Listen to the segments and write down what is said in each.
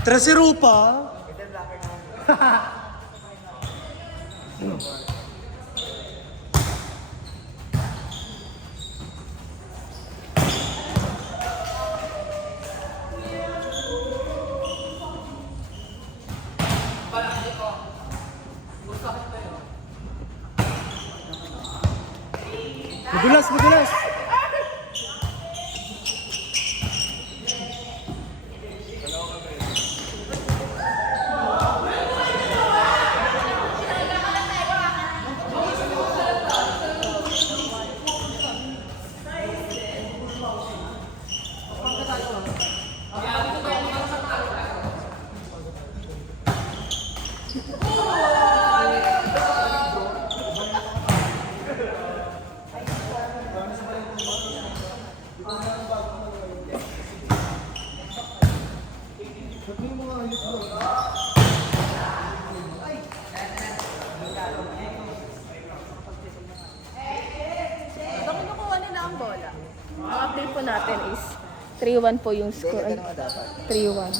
Tresi Rupa. Madulas, madulas. Bakit nakuha nila ang bola? Ang update po natin is 3-1 po yung score. Ay, 3-1.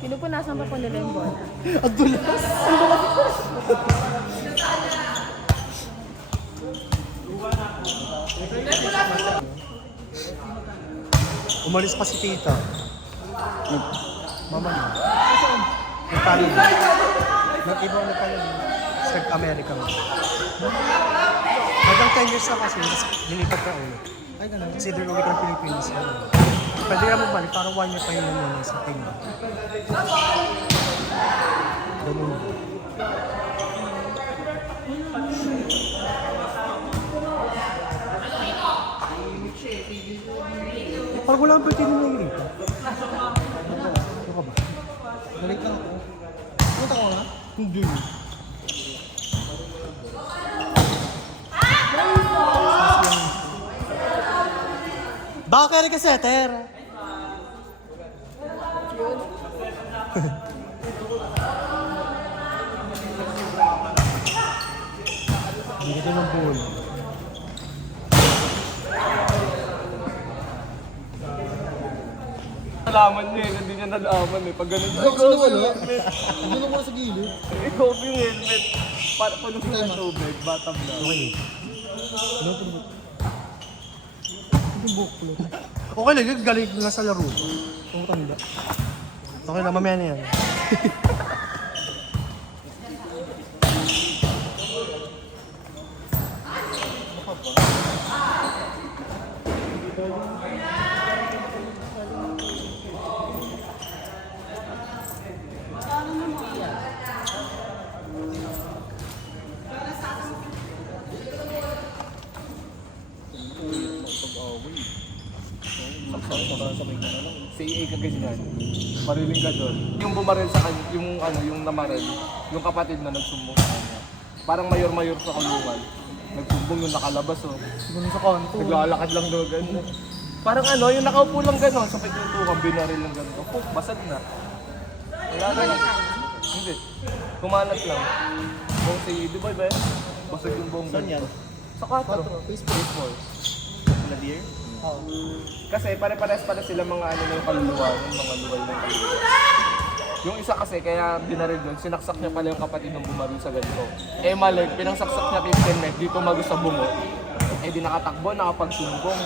Pinupunasan pa po nila yung bola. Ang dulas. Umalis pa si tita. Mama niya. Nagtalo na. Nag-iba na tayo. Nag-America nga. Hanggang 10 years na kasi, nilipat ka ulit. Ay, ganun. Consider ulit ang Pilipinas. Pwede ka magbalik, parang 1 year pa yun naman sa tingin. Ganun. Parang wala ang pwede nila yun dito. Ano ka ba? Balik lang ako. Punta ko nga? Hindi. Baka kaya rin ka setter. Hindi ka ng bull. Nalaman niya eh, hindi niya nalaman eh. Pag ganun Ay, sino wala? Ano mo sa gilid? ikaw yung helmet. Para pa nung ng tubig, bottom na. Okay. Ano po ba? Yung buklo. Okay lang, galing na sa laro. Ang tanda. Okay na, mamaya na yan. Si EA ka ganyan. Mariling ka doon. Yung bumaril sa kanya, yung ano, yung namaril, yung kapatid na nagsumbong sa kanya. Parang mayor-mayor sa kulungan. Nagsumbong yung nakalabas oh. Siguro sa kanto. Naglalakad lang doon ganun. Parang ano, yung nakaupo lang gano'n, sa pintukan, binaril lang gano'n. Oh, basag na. Wala na lang. Hindi. Kumalat lang. Buong si, di ba ba? Basag yung buong Saan yan? Sa 4. Baseball. Nadir? Oo. Kasi pare-pares pala sila mga ano na yung kaluluwa, yung mga luwal na yung kaluluwa. Yung isa kasi kaya binaril doon, sinaksak niya pala yung kapatid ng bumaril sa ganito. Eh mali, pinangsaksak niya 15 net, dito mago sa bungo. Eh di nakatakbo, nakapagsumbong.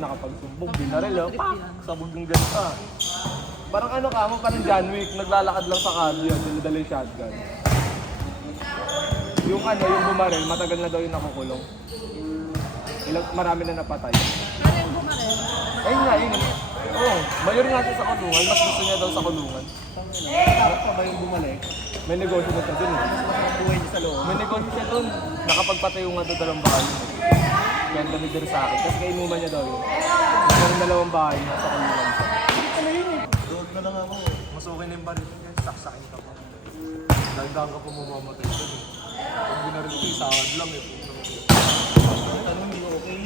Nakapagsumbong, binaril oh. Pak! Sabog yung ganito. Parang ano ka mo, parang John Wick, naglalakad lang sa cardio, dala yung shotgun. Yung ano, yung bumaril, matagal na daw yung nakukulong. Marami na napatay. Ano yung bumaril? Ayun nga, yun. Oo, mayor nga siya sa kulungan, mas gusto niya daw sa kulungan. Harap pa ba yung bumalik? May negosyo na siya dun eh. Buhay niya sa loob. May negosyo siya dun. Nakapagpatayo nga doon dalawang bahay. Kwenta ni Dir sa akin. Kasi kainuman niya daw yun. Meron dalawang bahay na sa kulungan siya. Ano yun eh? Doon na lang ako. Masukin na yung baril niya. Saksakin ka pa. Dagdagan ka pa mamamatay dun eh. Pag binaril ko, isahad lang eh. Kahit ano hindi okay.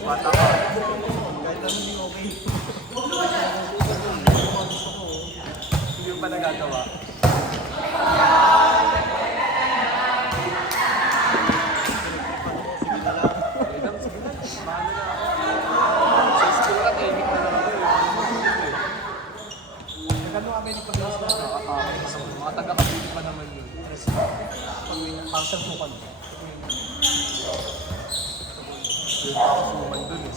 Bata ka. Kahit ano hindi okay. Hindi mo pa nagagawa. Parang sukan. Suman dun eh.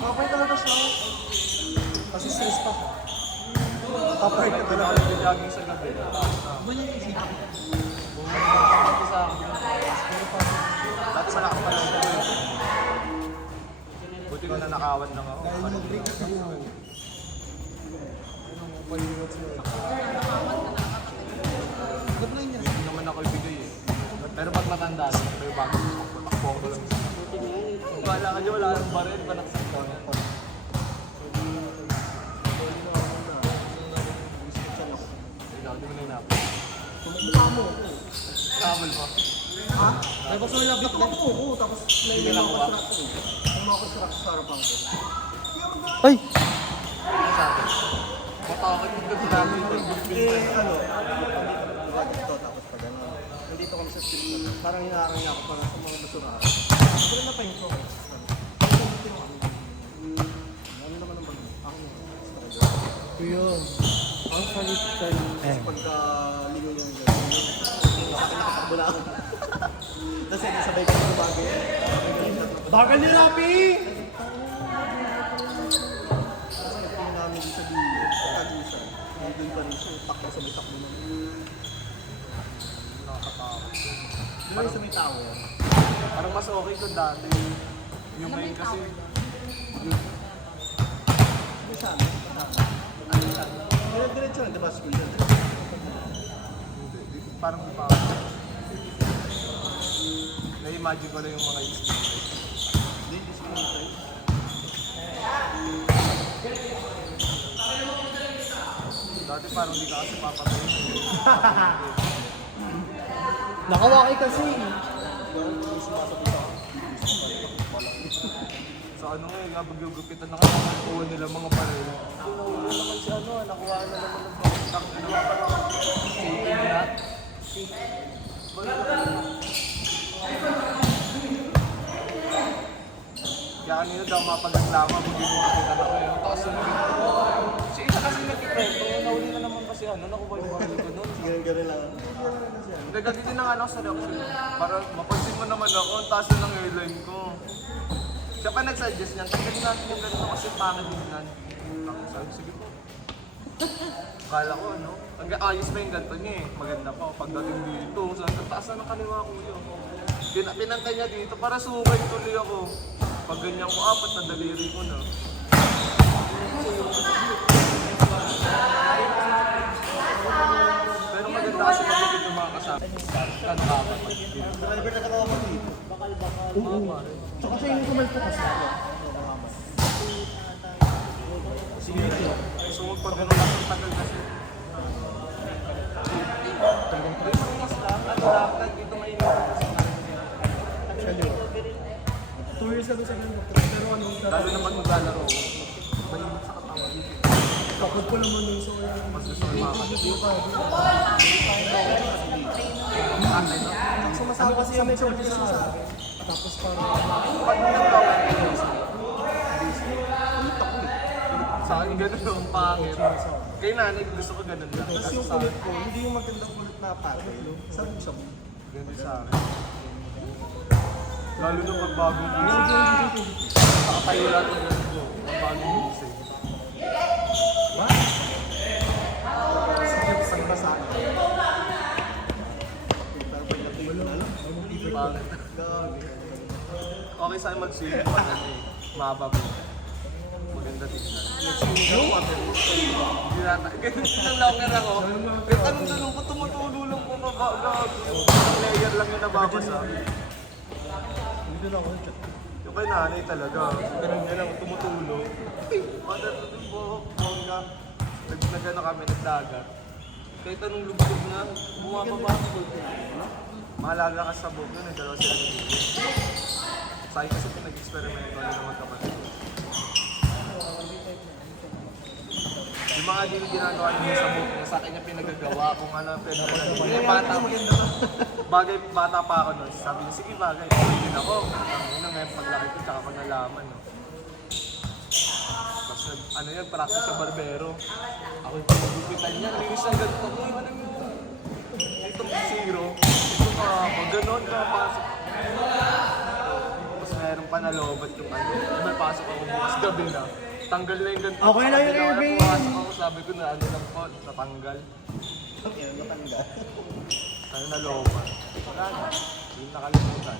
Okay talaga siya. Kasi stress pa siya. Kapag ka talaga. Nag-jogging sa gabi. Ba yung isipan? Dati malaki pa lang ito. Buti ko na nakawan lang ako. Dahil nag-break ako. Anong payunod siya? Gabay niya. Hindi naman ako ibigay eh. Pero pag matanda na, may bago takbo ko lang. Kala ka niya wala nang baril, panaksak ko. Hindi mo na inapit. Mukha mo. Travel pa. Ha? May baso lang. Dito ako po. Tapos Hindi na nakuha. Kumakasrak sa harapan ko. Ay! Matakot yung gabi namin ito. Ano, diba dito, tapos pag ano, nandito kami sa street na, parang hinaharang niya ako para sa mga basura. Pero napahinto ko. Ano naman ang bagay? Ako Yun. Ang salit-salit. pagka lingo niya yung nakatakbo na ako. Tapos sabay kami sa bagay. Bagal ni Rapi! Tingin namin sa dulo, tagusan. Nandun pa rin siya, takbo sa bitakbo naman. Parang sa may tower. Parang mas okay ko dati. Yung ngayon kasi, Ano siya? Ano siya? Diretso lang, diba school yun? parang di pa ako. Na-imagine ko lang yung mga isip. Hindi school tayo. Dati parang di ka kasi papatay. Nakawaki kasi. Sa ano nga, gabag-gupitan na kami ng kuha nila mga parel. Nakuha naman si ano, nakuha na naman ng pagkakang ano parang safety na. Kaya kanina daw mapagreklamo, hindi mo kapitan ako yun. Tapos sumunod ko. Si isa kasi nagkikwento, nahuli na naman kasi ano, nakuha yung baril ko nun. Ganun lang. Nagagiti na nga lang sa reaction. Para mapansin mo naman ako, ang taas na ng airline ko. Siya pa nag-suggest niyan, tanggalin natin yung ganito kasi pangit din yan. Sabi, sige po. Kala ko ano, ayos pa yung ganito niya eh. Maganda pa. Pagdating dito, saan ang taas na ng kaliwa ko yun. Pinantay niya dito para sukay tuloy ako. Pag ganyan ko, apat na daliri ko na. Pero maganda kasi kapag yung mga kasama. Kantapat. Driver na katawa ko dito. Tsaka siya yung kumalpo kasi. So pag gano'n lang ang tagal kasi. Mas lang, ano lang, dito mainit kasi. 2 years ago sa ganun. Pero ano, Lalo na pag maglalaro, mainit sa katawan. kapag ko naman yung so Mas gusto ko yung mga sumasama kasi yung medyo sa akin. Tapos parang pag nagkawa, sa akin ganun yung pangit. Kay nanay, gusto ko ganun lang. Tapos yung kulot ko, hindi yung magandang kulot na pate. Sabi-sabi. Ganun sa akin. Lalo na pag bagong gising. Nakatayo natin yung pag bagong gising. Isang basahan. Pero pag natuyo na lang. Pangit. Gabi. Okay sa'yo mag-swimming pag ano eh. Mahaba po. Maganda tingnan. Hindi nata. Ganun lang longer ako. Kahit anong tanong ko, tumutulo lang po mabagag. Layer lang yung nababasa. Hindi na ako nag-chat. Yung kay nanay talaga. Ganun niya lang, tumutulo. Mother, po, bongga. Nag-ano kami, nagdagat. Kahit anong lubog na, bumababa ako. Mahalaga ka sa buhok nun, dalawa sila nagiging. Sa akin kasi pinag-experiment ko na magkapatid. Yung mga din ginagawa niya sa buhok niya, sa akin niya pinagagawa kung ano ang pinagagawa niya. Bata, bagay, bata pa ako nun. Sabi niya, sige bagay, pwede din ako. Ang ina ngayon paglaki ko, tsaka ko nalaman. No? Tapos ano yan, practice sa barbero. Ako yung pinagupitan niya, linis ng ganito ko. Ano yung ito zero, ito ka, pag ganon ka, pasok. Tapos meron pa na lobat yung ano. May pasok ako bukas gabi na. Tanggal na yung ganito. Okay lang yung Irving. Pumasok ako, sabi ko na ano lang po, natanggal. Okay, matanggal. Ano na lobat. Wala na, hindi nakalimutan.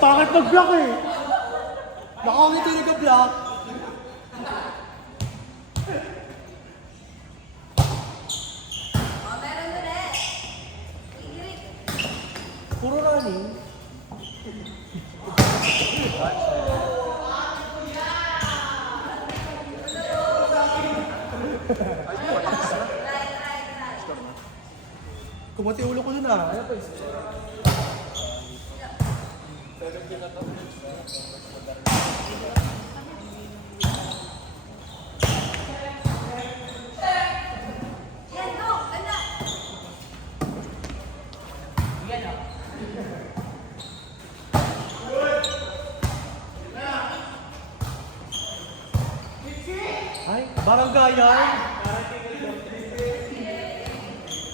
Bakit nag-block eh? Nakangiti nag-block. Puro running. Kumati ulo ko dun ah. Ay, barangay yan.